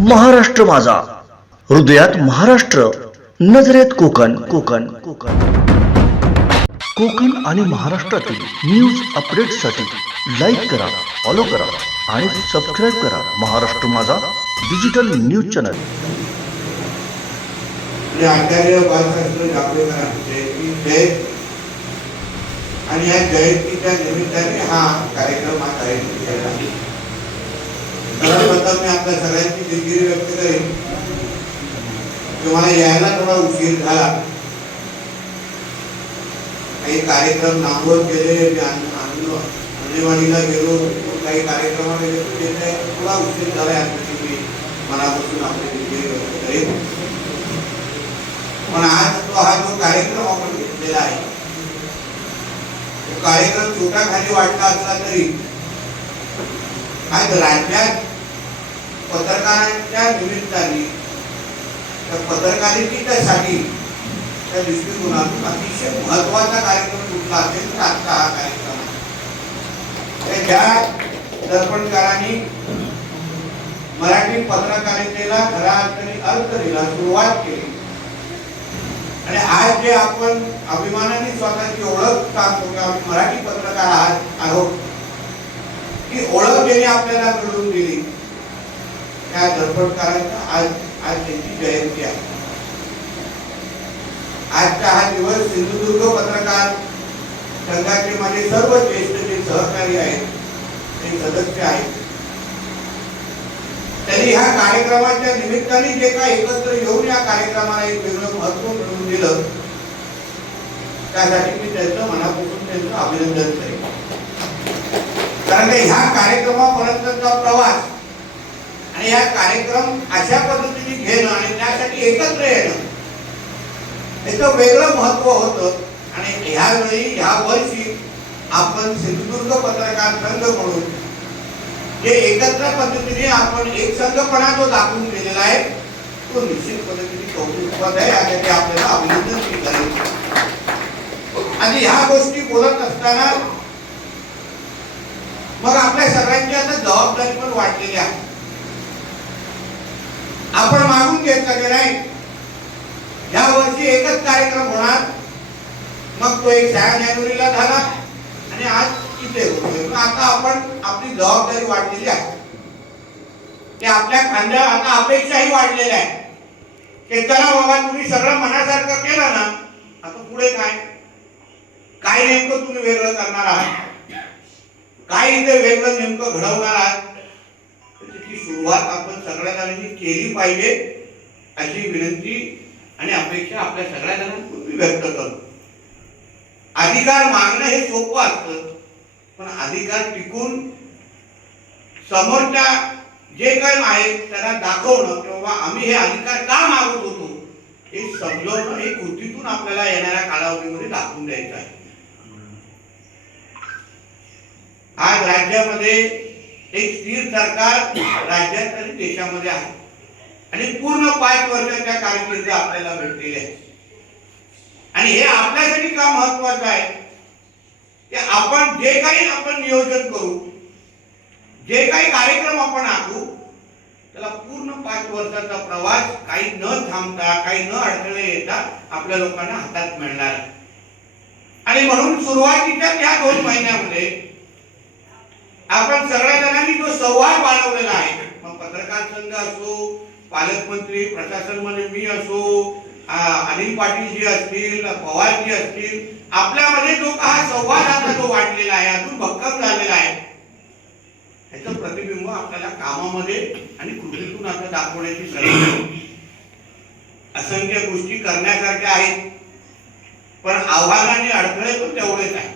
महाराष्ट्र माझा. हृदयात महाराष्ट्र नजरेत कोकण. कोकण कोकण. कोकण आणि महाराष्ट्रातील न्यूज अपडेटसाठी लाईक करा फॉलो करा आणि सबस्क्राईब करा Maharashtra Majha digital news channel आचार्य जयंती आणि या जयंतीच्या निमित्ताने हा कार्यक्रम हा कार्यक्रम मी आपल्या सगळ्यांची दिलगिरी व्यक्त करेन. तुम्हाला यायला थोडा उशीर झाला. काही कार्यक्रम लांबवत गेले मी गेलो. काही कार्यक्रमाला गेलो. थोडा उशीर झाला यासाठी मी. मनापासून आपली दिलगिरी व्यक्त करेन. पण आज तो हा जो कार्यक्रम आपण घेतलेला आहे तो कार्यक्रम छोटा खाली वाटला असला तरी आज राज्यात पत्रकारांच्या निमित्ताने त्या पत्रकारितेसाठी त्या दृष्टिकोनातून अतिशय महत्त्वाचा कार्यक्रम कुठला असेल तर आजचा हा कार्यक्रम आहे. ज्या दर्पणकारांनी मराठी पत्रकारितेला खऱ्या अर्थाने अर्थ दिला सुरुवात केली आणि आज जे आपण अभिमानाने स्वतःची ओळख टाकतो की आम्ही मराठी पत्रकार आहात आहोत ही ओळख ज्यांनी आपल्याला मिळवून दिली त्या दर्पणकारांचा आज आज त्यांची जयंती आहे. आजचा हा दिवस सिंधुदुर्ग पत्रकार संघाचे माझे सर्व ज्येष्ठ जे सहकारी आहेत ते सदस्य आहेत. त्यांनी ह्या कार्यक्रमाच्या निमित्ताने जे काय एकत्र येऊन या कार्यक्रमाला एक वेगळं महत्त्व मिळवून दिलं त्यासाठी मी त्यांचं मनापासून त्यांचं अभिनंदन करेन. कारण ह्या कार्यक्रमापर्यंतचा प्रवास आणि हा कार्यक्रम अशा पद्धतीने घेणं आणि त्यासाठी एकत्र येणं याचं वेगळं महत्त्व होतं. आणि ह्यावेळी ह्या वर्षी आपण सिंधुदुर्ग पत्रकार संघ म्हणून जे एकत्र पद्धतीने आपण एक संघपणा जो दाखवून दिलेला आहे तो निश्चित पद्धतीने कौतुकपद आहे यासाठी ते आपल्याला अभिनंदन केलं आणि ह्या गोष्टी बोलत असताना मग आपल्या सगळ्यांची आता जबाबदारी पण वाढलेली आहे. आपण मागून घेतलं की नाही? या वर्षी एकच कार्यक्रम होणार. मग तो एक सहा जानेवारीला झाला आणि आज इथे होतोय. आता आपण आपली जबाबदारी वाढलेली आहे. ते आपल्या खांद्या आता अपेक्षाही वाढलेल्या आहे की चला बाबा तुम्ही सगळं मनासारखं केलं ना आता पुढे काय? काय नेमकं तुम्ही वेगळं करणार आहात? काय इथे वेगळं नेमकं घडवणार आहात? सुरुवात आपण सगळ्या जणांनी केली पाहिजे अशी विनंती आणि अपेक्षा आपल्या सगळ्या जणांपूर्वी व्यक्त करतो. अधिकार मागणं हे सोपं असतं पण अधिकार टिकून समोरच्या जे काही आहे त्यांना दाखवणं किंवा आम्ही हे अधिकार का मागत होतो हे समजवणं हे कृतीतून आपल्याला येणाऱ्या कालावधीमध्ये दाखवून द्यायचं आहे. आज राज्यामध्ये एक स्थिर सरकार राज्यात आणि देशामध्ये आहे. आणि पूर्ण पाच वर्षाच्या कारकिर्द आपल्याला भेटलेली आहे आणि हे आपल्यासाठी का महत्वाचं आहे? की आपण जे काही आपण नियोजन करू जे काही कार्यक्रम आपण आखू त्याला पूर्ण पाच वर्षाचा प्रवास काही न थांबता काही न अडथळे येता आपल्या लोकांना हातात मिळणार. आणि म्हणून सुरुवातीच्या त्या दोन महिन्यामध्ये आपण सगळ्या जणांनी जो संवाद वाढवलेला आहे मग पत्रकार संघ असो पालकमंत्री प्रशासनमध्ये मी असो अनिल पाटील जी असतील पवार जी असतील आपल्यामध्ये जो का हा संवाद आता जो वाढलेला आहे अजून भक्कम झालेला आहे ह्याचं प्रतिबिंब आपल्याला कामामध्ये आणि कृतीतून आता दाखवण्याची संधी असंख्य गोष्टी करण्यासारख्या आहेत पण आव्हानाने अडथळे पण तेवढेच आहेत.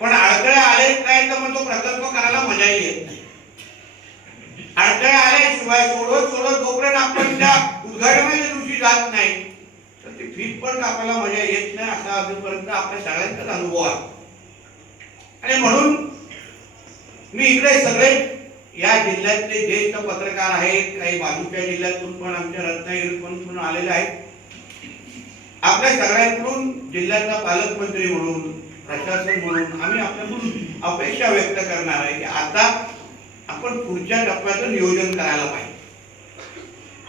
पण अडथळे आले नाही तर मग तो प्रकल्प करायला मजाही येत नाही. अडथळे शिवाय सोडत सोडत जोपर्यंत आपण त्या उद्घाटनाच्या दिवशी जात नाही तर ते फीत पण कापायला मजा येत नाही असा अजूनपर्यंत आपल्या सगळ्यांचाच अनुभव आहे. आणि म्हणून मी इकडे सगळे या जिल्ह्यातले ज्येष्ठ पत्रकार आहेत काही बाजूच्या जिल्ह्यातून पण आमच्या रत्नागिरीतून पण आलेले आहेत. आपल्या सगळ्यांकडून जिल्ह्याचा पालकमंत्री म्हणून प्रशासन म्हणून आम्ही आपल्याकडून अपेक्षा व्यक्त करणार आहे की आता आपण पुढच्या टप्प्याचं नियोजन करायला पाहिजे.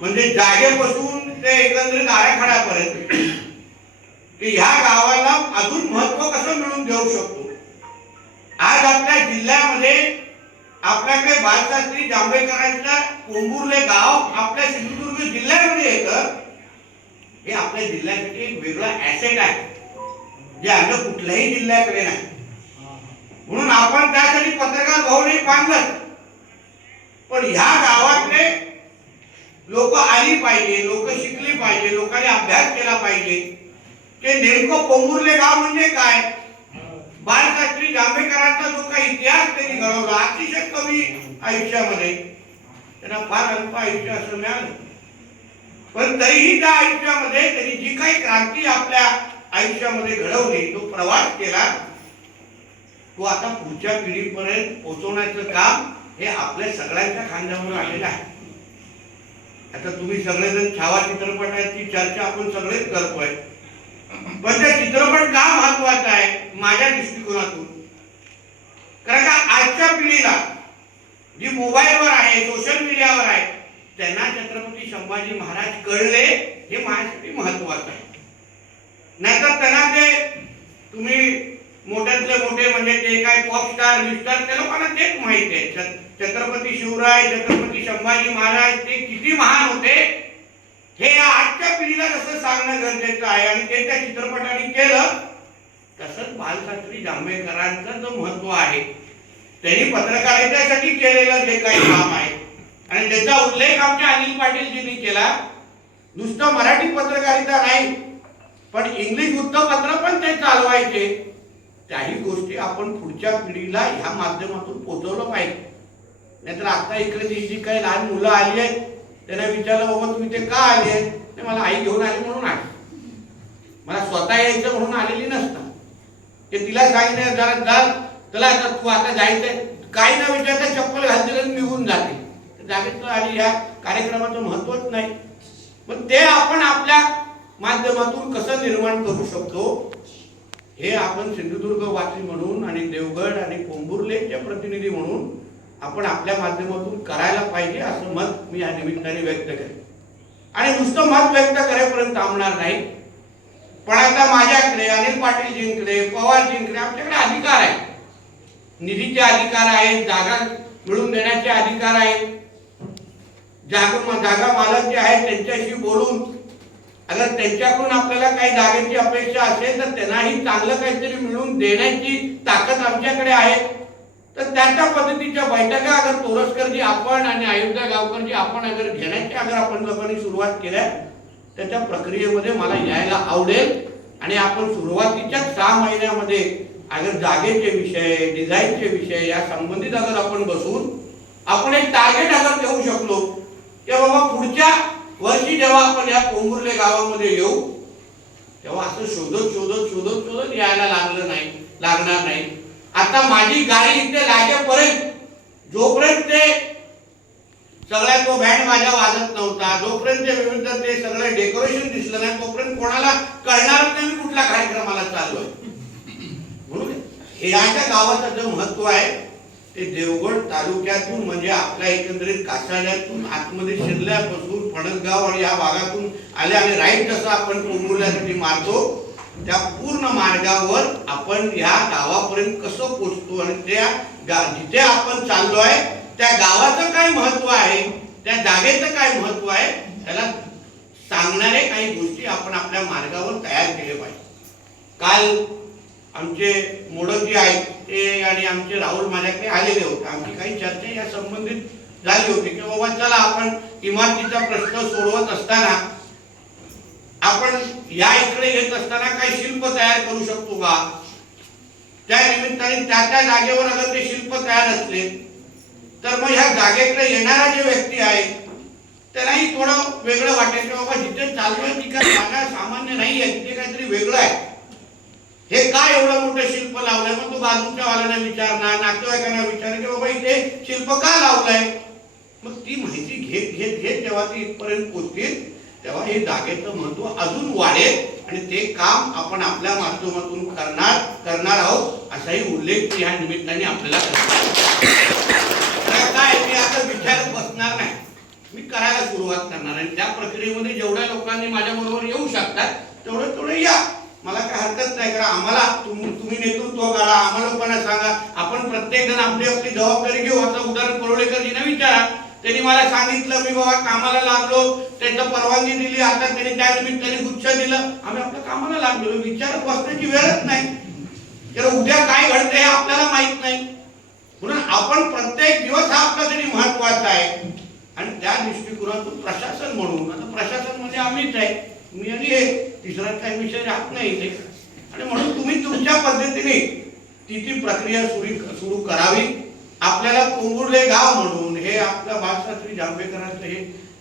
म्हणजे जागेपासून ते एकंदरीत आराखड्यापर्यंत की ह्या गावाला अजून महत्त्व कसं मिळवून देऊ शकतो? आज आपल्या जिल्ह्यामध्ये आपल्याकडे बाळशास्त्री जांभेकरांच्या कोंबुर्ले गाव आपल्या सिंधुदुर्ग जिल्ह्यामध्ये येतं. हे आपल्या जिल्ह्यासाठी एक वेगळा ऍसेट आहे. जे अन्य कुठल्याही जिल्ह्याकडे नाही. म्हणून आपण त्यासाठी पत्रकार भाऊने पाहिलं पण ह्या गावातले लोक आली पाहिजे लोक शिकली पाहिजे लोकांनी अभ्यास केला पाहिजे. ते नेमकं पोंबुर्ले गाव म्हणजे काय? बालशास्त्री जांभेकरांचा जो काही इतिहास त्यांनी घडवला अतिशय कमी आयुष्यामध्ये. त्यांना फार अल्प आयुष्य असं मिळालं. पण तरीही त्या आयुष्यामध्ये त्यांनी जी काही क्रांती आपल्या आयुष्यामध्ये घडवली तो प्रवास केला तो आता पुढच्या पिढीपर्यंत पोहोचवण्याचं काम हे आपल्या सगळ्यांच्या खांद्यावर आलेलं आहे. आता तुम्ही सगळेजण छावा चित्रपटाची चर्चा आपण सगळेच करतोय. पण त्या चित्रपट का महत्त्वाचा आहे? माझ्या दृष्टिकोनातून. कारण का आजच्या पिढीला जी मोबाईलवर आहे सोशल मीडियावर आहे त्यांना छत्रपती संभाजी महाराज कळले हे माझ्यासाठी महत्वाचं आहे. नाहीतर त्यांना ते तुम्ही मोठ्यातले मोठे म्हणजे ते काय पॉप स्टार विस्टार त्या लोकांना तेच माहिती आहे. छ- छत्रपती शिवराय छत्रपती संभाजी महाराज ते किती महान होते हे या आजच्या पिढीला कसं सांगणं गरजेचं आहे आणि ते त्या चित्रपटाने केलं तसंच बालशास्त्री जांभेकरांचं जो महत्त्व आहे त्यांनी पत्रकारितेसाठी केलेलं जे काही काम आहे. आणि त्याचा उल्लेख आमच्या अनिल पाटीलजींनी केला नुसतं मराठी पत्रकारिता नाही पण इंग्लिश वृत्तपत्र पण ते चालवायचे. त्याही गोष्टी आपण पुढच्या पिढीला ह्या माध्यमातून पोचवलं पाहिजे. नाहीतर आता इकडे जी जी काही लहान मुलं आली आहेत. त्यांना विचारलं बाबा तुम्ही ते का आले आहेत? ते मला आई घेऊन आली म्हणून आले. मला स्वतः यायचं म्हणून आलेली नसतं. ते तिला सांगितलं जरा जा चला आता तू आता जायचंय. काही ना विचारता चप्पल घालते निघून जाते तर जागेत आणि ह्या कार्यक्रमाचं महत्वच नाही. पण ते आपण आपल्या माध्यमातून कसं निर्माण करू शकतो? हे आपण सिंधुदुर्ग वासी म्हणून आणि देवगड आणि कोंबुर्लेचे प्रतिनिधी म्हणून आपण आपल्या माध्यमातून करायला पाहिजे असं मत मी या निमित्ताने व्यक्त करेन. आणि नुसतं मत व्यक्त करेपर्यंत थांबणार नाही. पण आता माझ्याकडे अनिल पाटीलजींकडे पवारजींकडे आमच्याकडे अधिकार आहे निधीचे अधिकार आहेत जागा मिळवून देण्याचे अधिकार आहेत. जागा जागा मालक जे आहेत त्यांच्याशी बोलून अगर त्यांच्याकडून आपल्याला काही जागेची अपेक्षा असेल तर त्यांनाही चांगलं काहीतरी मिळवून देण्याची ताकद आमच्याकडे आहे. तर त्याच्या पद्धतीच्या बैठका अगर तोरसकरजी आपण आणि अयोध्या गावकरजी आपण अगर घेण्याची अगर आपण लोकांनी सुरुवात केल्या त्याच्या प्रक्रियेमध्ये मला यायला आवडेल. आणि आपण सुरुवातीच्या सहा महिन्यामध्ये अगर जागेचे विषय डिझाईनचे विषय या संबंधित अगर आपण बसून आपण एक टार्गेट अगर देऊ शकलो की बाबा पुढच्या वर्षी जेव्हा आपण या कोंबुर्ले गावामध्ये येऊ तेव्हा असं शोधत शोधत शोधत शोधत यायला लागलं नाही लागणार नाही. आता माझी गाडी इथे लागेपर्यंत जोपर्यंत ते सगळ्या तो बँड माझ्या वाजत नव्हता जोपर्यंत ते विविध ते सगळं डेकोरेशन दिसलं नाही तोपर्यंत कोणाला कळणार नाही मी कुठल्या कार्यक्रमाला चाललोय. म्हणून हे याच्या गावाचं जे महत्त्व आहे ते देवगड तालुक्यातून म्हणजे आपल्या एकंदरीत कासाड्यातून आतमध्ये शिरल्यापासून फणसगाव आणि या भागातून आले आणि राईट जसं आपण कोंबुल्यासाठी मारतो. त्या पूर्ण मार्गावर आपण या गावापर्यंत कसं पोचतो आणि त्या गा जिथे आपण चाललो आहे त्या गावाचं काय महत्त्व आहे? त्या जागेचं काय महत्त्व आहे? त्याला सांगणारे काही गोष्टी आपण आपल्या मार्गावर तयार केले पाहिजे. काल आमचे मोडक जे आहेत ते आणि आमचे राहुल माझ्याकडे आलेले होते. आमची काही चर्चा या संबंधित झाली होती की बाबा चला आपण इमारतीचा प्रश्न सोडवत असताना आपण या इकडे येत असताना काही शिल्प तयार करू शकतो का? त्या निमित्ताने त्या त्या जागेवर अगर ते शिल्प तयार असले तर मग ह्या जागेकडे येणारा जे व्यक्ती आहे त्यालाही थोडं वेगळं वाटेल की बाबा जिथे चाललोय ती काय जागा सामान्य नाही आहे तिथे काहीतरी वेगळं आहे. हे काय एवढं मोठं शिल्प लावलंय? मग तू बाजूच्या वाल्यांना विचारणार नातेवाईकांना विचार की बाबा इथे शिल्प का लावलंय? मग ती माहिती घेत घेत घेत जेव्हा ती इथपर्यंत पोहोचतील तेव्हा हे जागेचं महत्त्व अजून वाढेल आणि ते काम आपण आपल्या माध्यमातून करणार करणार आहोत असाही उल्लेख या निमित्ताने आपल्याला तर काय मी आता विचारत बसणार नाही. मी करायला सुरुवात करणार आणि त्या प्रक्रियेमध्ये जेवढ्या लोकांनी माझ्याबरोबर येऊ शकतात तेवढं तेवढं या. मला काय हरकत नाही कारण आम्हाला तुम्ही नेतृत्व करा आम्हाला पण सांगा. आपण प्रत्येक जण आपली आपली जबाबदारी घेऊ. आता उदाहरण परोळेकरजींना विचारा. त्यांनी मला सांगितलं मी बाबा कामाला लागलो. त्याचं परवानगी दिली. आता त्यांनी त्या निमित्ताने गुच्छ दिलं. आम्ही आपल्या कामाला लागलो. विचारत बसण्याची वेळच नाही. तर उद्या काय घडतं हे आपल्याला माहीत नाही. म्हणून आपण प्रत्येक दिवस हा आपल्यासाठी महत्त्वाचा आहे. आणि त्या दृष्टिकोनातून प्रशासन म्हणून आता प्रशासन म्हणजे आम्हीच आहे. मी आणि हे तिसरा काही विषय राहत नाही इथे. आणि म्हणून तुम्ही तुमच्या पद्धतीने ती ती प्रक्रिया सुरू सुरू करावी. आपल्याला कोंबुर्ले गाव म्हणून हे आपल्या बाळशास्त्री जांभेकरांचं हे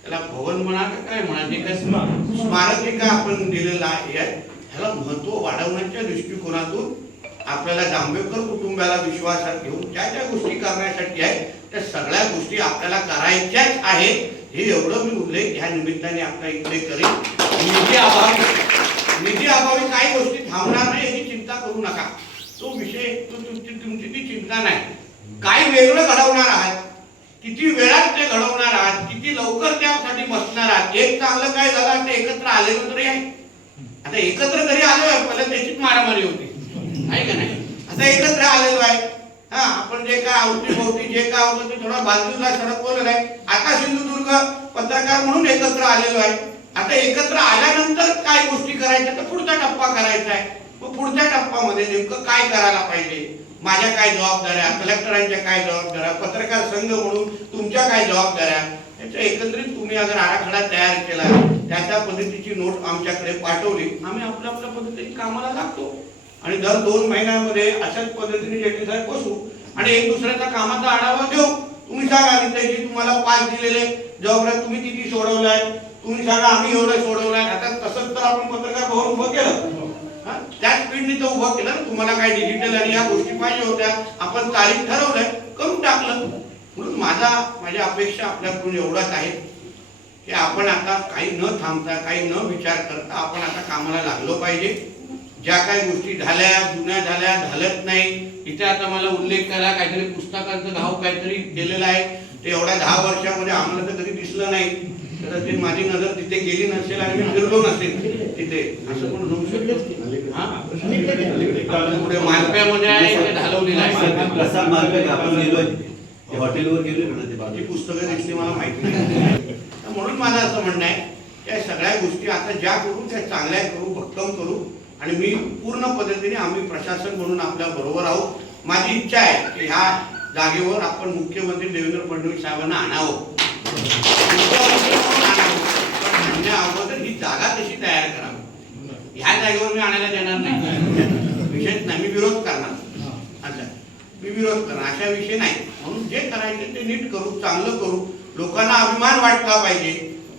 त्याला भवन म्हणा का काय म्हणा जे काय स्मारकिका आपण दिलेलं आहे ह्याला महत्त्व वाढवण्याच्या दृष्टिकोनातून आपल्याला जांभेकर कुटुंबाला विश्वासात घेऊन ज्या ज्या गोष्टी करण्यासाठी आहेत त्या सगळ्या गोष्टी आपल्याला करायच्याच आहेत. हे एवढं मी उल्लेख ह्या निमित्ताने आपला इकडे करेन. निधी अभावी. निधी अभावी काही गोष्टी थांबणार नाही याची चिंता करू नका. तो विषय तो तुमची तुमची ती चिंता नाही. काय वेगळं घडवणार आहात. किती वेळात ते घडवणार आहात. किती लवकर त्यासाठी बसणार आहात. एक चांगलं काय झालं ते एकत्र आलेलो तरी आहे. आता एकत्र तरी आहे पहिला त्याचीच मारामारी होती. आहे का नाही? आता एकत्र आलेलो आहे. हा आपण जे काय आवती भोवती जे काय होतं ते थोडं बाजूला सरकवलेलं आहे. आता सिंधुदुर्ग पत्रकार म्हणून एकत्र आलेलो आहे. आता एकत्र आल्यानंतर काय गोष्टी करायच्या तर पुढचा टप्पा करायचा आहे. मग पुढच्या टप्प्यामध्ये नेमकं काय करायला पाहिजे? माझ्या काय जबाबदाऱ्या? कलेक्टरांच्या काय जबाबदाऱ्या? पत्रकार संघ म्हणून तुमच्या काय जबाबदाऱ्या? याच्या एकत्रित तुम्ही अगर आराखडा तयार केला त्या त्या पद्धतीची नोट आमच्याकडे पाठवली. आम्ही आपल्या आपल्या पद्धतीने कामाला लागतो. आणि दर दोन महिन्यामध्ये अशाच पद्धतीने जेटली साहेब बसू आणि एक दुसऱ्याचा कामाचा आढावा देऊ तुम्ही सांगा नितेशजी तुम्हाला पाच दिलेले जबाबदाऱ्या तुम्ही किती सोडवलाय तुम्ही सांगा आम्ही एवढं सोडवलाय आता तसंच तर आपण पत्रकार भवन उभं केलं. त्या त्याच स्पीडने तो उभं केलं ना. तुम्हाला काय डिजिटल आणि या गोष्टी पाहिजे होत्या. आपण तारीख ठरवलंय करून टाकलं. म्हणून माझा माझ्या अपेक्षा आपल्याकडून एवढाच आहे की आपण आता काही न थांबता काही न विचार करता आपण आता कामाला लागलो पाहिजे. ज्या काही गोष्टी झाल्या जुन्या झाल्या झालत नाही. इथे आता मला उल्लेख करा काहीतरी पुस्तकांचं गाव काहीतरी केलेलं आहे. ते एवढ्या दहा वर्षामध्ये आम्हाला तर कधी दिसलं नाही. तर ते माझी नजर तिथे गेली नसेल आणि मी फिरलो नसेल तिथे. असं पण होऊ शकतं? हा? पुढे मालप्यामध्ये आहे ते आहे. प्रसाद आपण गेलोय. हॉटेलवर गेलोय म्हणा ते पुस्तकं दिसली मला माहिती नाही. म्हणून माझं असं म्हणणं आहे त्या सगळ्या गोष्टी आता ज्या करू त्या चांगल्या करू भक्कम करू. आणि मी पूर्ण पद्धतीने आम्ही प्रशासन म्हणून आपल्या बरोबर आहोत. माझी इच्छा आहे की ह्या जागेवर आपण मुख्यमंत्री देवेंद्र फडणवीस साहेबांना आणावं. पण अगोदर ही जागा तशी तयार करावी? ह्या जागेवर मी आणायला देणार नाही. विषयच नाही. मी विरोध करणार. अच्छा. मी विरोध करणार. अशा विषय नाही. म्हणून जे करायचे ते नीट करू चांगलं करू. लोकांना अभिमान वाटला पाहिजे.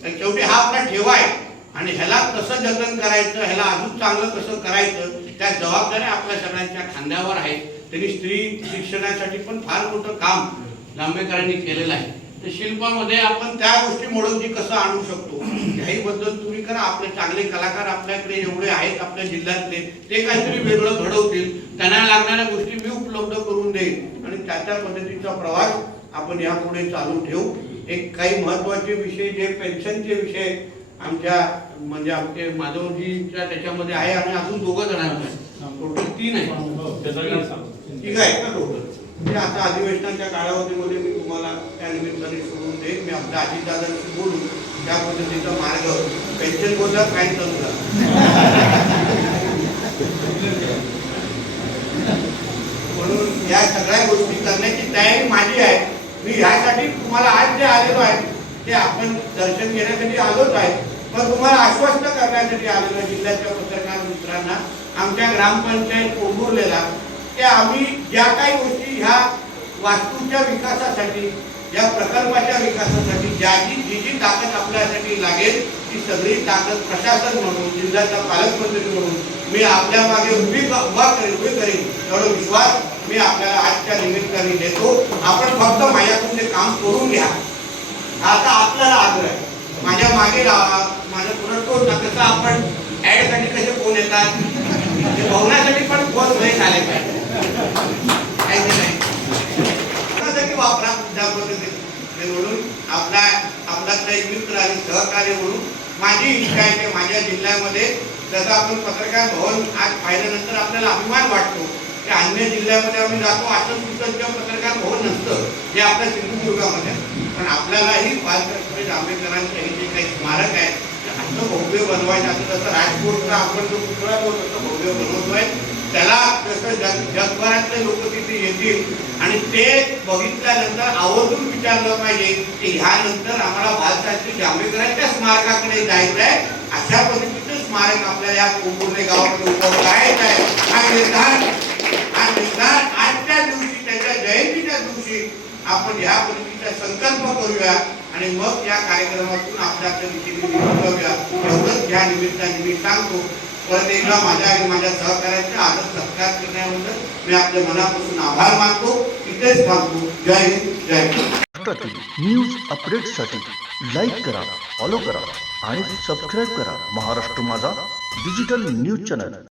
तर शेवटी हा आपला ठेवा आहे. आणि ह्याला कसं जतन करायचं ह्याला अजून चांगलं कसं करायचं त्या जबाबदाऱ्या आपल्या सगळ्यांच्या खांद्यावर आहेत. त्यांनी स्त्री शिक्षणासाठी पण फार मोठं काम जांभेकरांनी केलेलं आहे. तर शिल्पामध्ये आपण त्या गोष्टी मोडवजी कसं आणू शकतो ह्याही बद्दल तुम्ही करा. आपले चांगले कलाकार आपल्याकडे एवढे आहेत आपल्या जिल्ह्यातले ते काहीतरी वेगळं घडवतील. त्यांना लागणाऱ्या गोष्टी मी उपलब्ध करून देईन. आणि त्या त्या पद्धतीचा प्रवास आपण यापुढे चालू ठेवू. एक काही महत्त्वाचे विषय जे पेन्शनचे विषय आमच्या म्हणजे आमचे माधवजीच्या त्याच्यामध्ये आहे आणि अजून दोघं जणांचं टोटल तीन आहे. ठीक आहे का टोटल ते आता अधिवेशनाच्या कालावधीमध्ये मी तुम्हाला त्या निमित्ताने सोडून देईन. मी आपल्या अजितदादांशी बोलून त्या पद्धतीचा मार्ग पेन्शन बोलला काय चालू म्हणून या सगळ्या गोष्टी करण्याची तयारी माझी आहे. मी ह्यासाठी तुम्हाला आज जे आलेलो आहे ते आपण दर्शन घेण्यासाठी आलोच आहे. मग तुम्हाला आश्वस्त करण्यासाठी आलेलं जिल्ह्याच्या पत्रकार मित्रांना. आमच्या ग्रामपंचायत कोंबुर्लेला. ते आम्ही ज्या काही गोष्टी ह्या वास्तूच्या विकासासाठी या प्रकल्पाच्या विकासासाठी ज्याची जी जी ताकद आपल्यासाठी लागेल ती सगळी ताकद प्रशासन म्हणून जिल्ह्याचा पालकमंत्री म्हणून मी आपल्या मागे उभी उभा करेन उभी करेन. एवढा विश्वास मी आपल्याला आजच्या निमित्ताने देतो. आपण फक्त माझ्याकडून ते काम करून घ्या. आता आपल्याला आग्रह आहे. माझ्या मागे राहा माझा पुढे कोण ना कसं आपण ऍडसाठी कसे फोन येतात? ते भवनासाठी पण फोन नाही झाले पाहिजे. की नाही? कोणासाठी वापरा त्या पद्धतीने? म्हणून आपला आपल्यातला एक मित्र आणि सहकार्य म्हणून माझी इच्छा आहे की माझ्या जिल्ह्यामध्ये जसं आपण पत्रकार भवन आज पाहिल्यानंतर आपल्याला अभिमान वाटतो की अन्य जिल्ह्यामध्ये आम्ही जातो असं किंवा पत्रकार भवन नसतं जे आपल्या सिंधुदुर्गामध्ये. पण आपल्यालाही बालकृष्ण जांभेकरांचं हे जे काही स्मारक आहे आपलं भव्य बनवायचं असं तसं राजकोटला आपण जो पुतळा तो तसं भव्य बनवतोय त्याला जसं जग जगभरातले लोक तिथे येतील आणि ते बघितल्यानंतर आवर्जून विचारलं पाहिजे की ह्यानंतर आम्हाला बाळासाहेब जांभेकरांच्या स्मारकाकडे जायचं आहे अशा पद्धतीचं स्मारक आपल्या या कोंबुर्णे गावाकडे उपलब्ध आहे हा निर्धार हा निर्धार आजच्या दिवशी त्याच्या जयंतीच्या दिवशी आपण ह्या पद्धतीचा संकल्प करूया. आणि मग या कार्यक्रमातून आपल्या आपल्या दिशेने निघून एवढंच या निमित्ताने. मी सांगतो परत एकदा माझ्या आणि माझ्या सहकार्याचा आदर सत्कार करण्याबद्दल मी आपल्या मनापासून आभार मानतो. इथेच थांबतो. जय हिंद जय न्यूज अपडेटसाठी लाईक करा फॉलो करा आणि सबस्क्राईब करा Maharashtra Majha digital news channel.